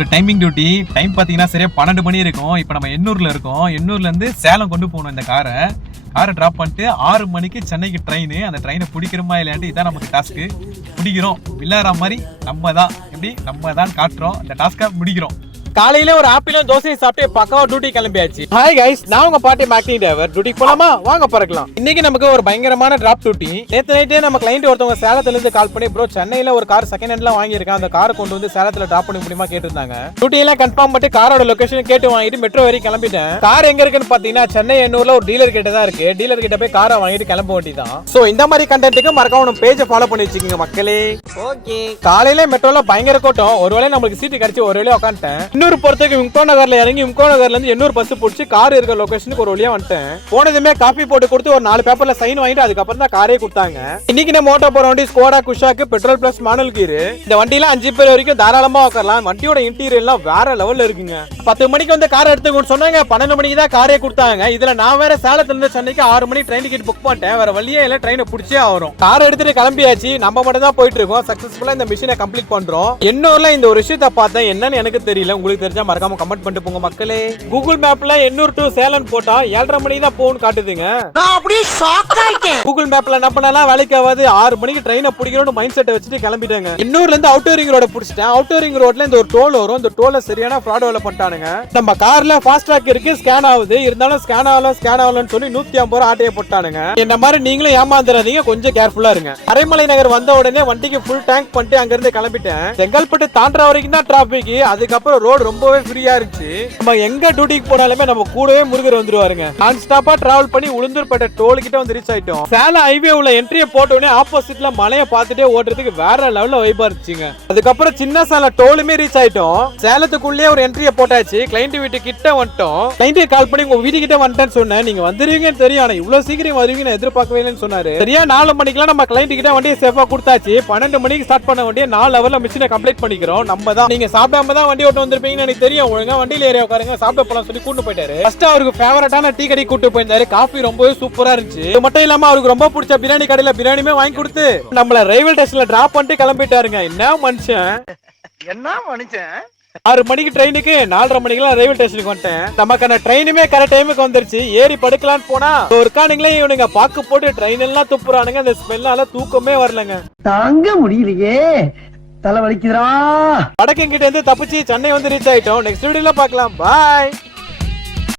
ஒரு timing duty. Time பாத்தீங்கன்னா சரியா 12 மணி இருக்கும். இப்போ நம்ம எண்ணூர்ல இருக்கோம். எண்ணூர்ல இருந்து சேலம் கொண்டு போகணும் இந்த காரை டிராப் பண்ணிட்டு 6 மணிக்கு சென்னைக்கு ட்ரெயின். அந்த ட்ரெயினை பிடிக்கிறோமா இல்லையாண்டு இதான் நமக்கு டாஸ்க்கு. பிடிக்கிறோம் விளையாடுற மாதிரி நம்ம தான் காட்டுறோம். அந்த டாஸ்கை முடிக்கிறோம். காலையில ஒரு ஆப்பிளும் தோசையும் சாப்பிட்டு பக்காவா டியூட்டி கிளம்பியாச்சு. ஹாய் கைஸ், நான் உங்க பாட்டி மேக்னி டிரைவர். டியூட்டிக்கு போலாமா? வாங்க பறக்கலாம். இன்னைக்கு நமக்கு ஒரு பயங்கரமான டிராப் டியூட்டி. நேத்து நைட்டே நம்ம கிளைண்ட் ஒருத்தவங்க சேலத்துல இருந்து கால் பண்ணி ப்ரோ சென்னையில ஒரு கார் செகண்ட் ஹேண்ட்ல வாங்கியிருக்கேன், அந்த காரை கொண்டு வந்து சேலத்துல டிராப் பண்ண முடியுமா கேட்டிருந்தாங்க. டியூட்டி எல்லாம் கன்ஃபார்ம் பண்ணிட்டு காரோட லொகேஷன் கேட்டு வாங்கிட்டு மெட்ரோ வரைக்கும் கிளம்பிட்டேன். கார் எங்க இருக்குன்னு பாத்தீங்கன்னா சென்னை எண்ணூர்ல ஒரு டீலர் கிட்ட தான் இருக்கு. டீலர் கிட்ட போய் காரை வாங்கிட்டு கிளம்ப வேண்டியதான். சோ இந்த மாதிரி கண்டென்ட்டுக்கு மறக்காம நம்ம பேஜை ஃபாலோ பண்ணி வச்சுக்கோங்க மக்களே. ஓகே, காலையில மெட்ரோல பயங்கர கூட்டம். ஒருவேளை நம்மளுக்கு சீட்டு கிடைச்சி ஒருவேளை உட்காந்துட்டேன். இன்னொரு பொறுத்தவரைக்கும் நகர்ல இறங்கி நகர்ல இருந்து எண்ணூர் பஸ் பிடிச்சி கார் இருக்க லொகேஷனுக்கு ஒரு வழியா வந்துட்டேன். போனதுமே காபி போட்டு கொடுத்து ஒரு 4 பேப்பர்ல சைன் வாங்கிட்டு அதுக்கப்புறம் தான் காரே கொடுத்தாங்க. இன்னைக்கு நம்ம ஓட்ட போற வண்டி ஸ்கோடா குஷாக்கு பெட்ரோல் பிளஸ் மேனுவல் கீர். இந்த வண்டியில 5 பேர் வரைக்கும் தாராளமா உட்காரலாம். வண்டியோட இன்டீரியர் எல்லாம் வேற லெவல்ல இருக்குங்க. 10 மணிக்கு வந்து கார் எடுத்துக்கணும்னு சொன்னாங்க. 12 மணிக்கு தான் காரே கொடுத்தாங்க. இதுல நான் வேற சேலத்துல இருந்து சென்னைக்கு 6 மணி ட்ரெயின் டிக்கெட் புக் பண்ணிட்டேன். வேற வழியே இல்ல, ட்ரெயினை பிடிச்சே ஆகும். கார் எடுத்துட்டு கிளம்பியாச்சு. நம்ம மட்டும் தான் போயிட்டு இருக்கோம். சக்சஸ்ஃபுல்லா இந்த மிஷினை கம்ப்ளீட் பண்றோம். எண்ணூர்ல இந்த ஒரு விஷயத்தை பார்த்தேன், என்னன்னு எனக்கு தெரியல. உங்களுக்கு தெரிஞ்சா மறக்காம கமெண்ட் பண்ணிட்டு போங்க மக்களே. கூகுள் மேப்ல எண்ணூர் டு சேலம் போட்டா 7:30 மணிக்கு தான் போன்னு காட்டுதுங்க. நான் அப்படியே ஷாக் ஆயிட்டேன். கூகுள் மேப்ல என்ன பண்ணலாம், வேலைக்கு ஆகாது. 6 மணிக்கு ட்ரெயினை பிடிக்கணும்னு மைண்ட் செட்டை வச்சுட்டு கிளம்பிட்டாங்க. எண்ணூர்ல இருந்து அவுட்டர் ரிங் ரோட பிடிச்சிட்டேன். அவுட்டர் ரிங் ரோட்ல இந்த ஒரு டோல் வரும். இந்த டோல்ல சரியான ஃப்ராட் வேலை பண்ணிட்டானுங்க. நம்ம கார்ல ஃபாஸ்ட் ட்ராக் இருக்கு, ஸ்கேன் ஆகுது. இருந்தாலும் ஸ்கேன் ஆகலன்னு சொல்லி 150 ரூபாய் ஆட்டையை போட்டானுங்க. இந்த மாதிரி நீங்களும் ஏமாந்துறாதீங்க, கொஞ்சம் கேர்ஃபுல்லா இருங்க. அரைமலை நகர் வந்த உடனே வண்டிக்கு ஃபுல் டேங்க் பண்ணிட்டு அங்க இருந்து கிளம்பிட்டேன். செங்கல்பட்டு தாண்டற வரைக்கும் தான் டிராபிக். அதுக்கப்புறம் ரோடு ரொம்பவே ஃப்ரீயா இருந்துச்சு. நம்ம எங்க டியூட்டிக்கு போனாலுமே நம்ம கூடவே முருகர் வந்துருவாருங்க. நான் ஸ்டாப்பா டிராவல் பண்ணி உளுந்தூர்பேட்டை டோல் கிட்ட வந்து ரீச் ஆயிட்டோம். சேலம் ஹைவே உள்ள என்ட்ரியை போட்ட உடனே ஆப்போசிட்ல மலையை பார்த்துட்டே ஓட்டுறதுக்கு வேற லெவல்ல வைபா இருந்துச்சுங்க. அதுக்கப்புறம் சின்ன சேலம் டோலுமே ரீச் ஆயிட்டோம். சேலத்துக்குள்ளே ஒரு என்ட்ரியை போட்டாச்சு. கிளைண்ட் வீட்டு கிட்ட வந்துட்டோம். கிளைண்ட் கால் பண்ணி உங்க வீட்டு கிட்ட வந்துட்டேன்னு சொன்னேன். நீங்க வந்துருவீங்கன்னு தெரியும், ஆனா இவ்வளவு சீக்கிரம் வருவீங்கன்னு எதிர்பார்க்கவே இல்லைன்னு சொன்னாரு. சரியா 4 மணிக்கெல்லாம் நம்ம கிளைண்ட் கிட்ட வண்டியை சேஃபா கொடுத்தாச்சு. 12 மணிக்கு ஸ்டார்ட் பண்ண வண்டியை 4 ஹவர்ல மிஷினை கம்ப்ளீட் பண்ணிக்கிறோம். நம்ம தான் நீங்க சாப்பிடாம தான் வண்டி ஓட்ட வந்திருப்பீங்கன்னு எனக்கு தெரியும். ஒழுங்கா வண்டியில ஏறி உட்காருங்க, சாப்பிட போலாம் சொல்லி கூட்டு போயிட்டாரு. ஃபர்ஸ்ட் அவருக்கு ஃபேவரட்டான டீ கடை கூட்டு போயிருந்தாரு. காஃபி ரொம்பவே சூப்பரா இருந்துச்சு. இது மட்டும் இல்லாம அவருக்கு ரொம்ப பிடிச்ச பிரியாணி கடையில பிரியாணியுமே வாங்கி கொடுத்து நம்மள ரயில்வே ஸ்டேஷன்ல டிராப் பண்ணிட்டு கிளம்பிட்டாருங்க. என்ன மனுஷன் 6 மணிக்கு ட்ரெயினுக்கு 4:30 மணிக்கெல்லாம் ரயில்வே ஸ்டேஷனுக்கு வந்துட்டேன். நமக்கான ட்ரெயினுமே கரெக்ட் டைமுக்கு வந்துருச்சு. ஏறி படுக்கலான்னு போனா ஒருக்கானுங்களே இவனுங்க பாக்கு போட்டு ட்ரெயின் எல்லாம் துப்புறானுங்க. அந்த ஸ்மெல்லால தூக்கமே வரலங்க. தாங்க முடியலையே, தலை வலிக்குதுடா. வடக்கு கிட்ட இருந்து தப்பிச்சு சென்னை வந்து ரீச் ஆயிட்டோம். நெக்ஸ்ட் வீடியோல பார்க்கலாம். பாய்.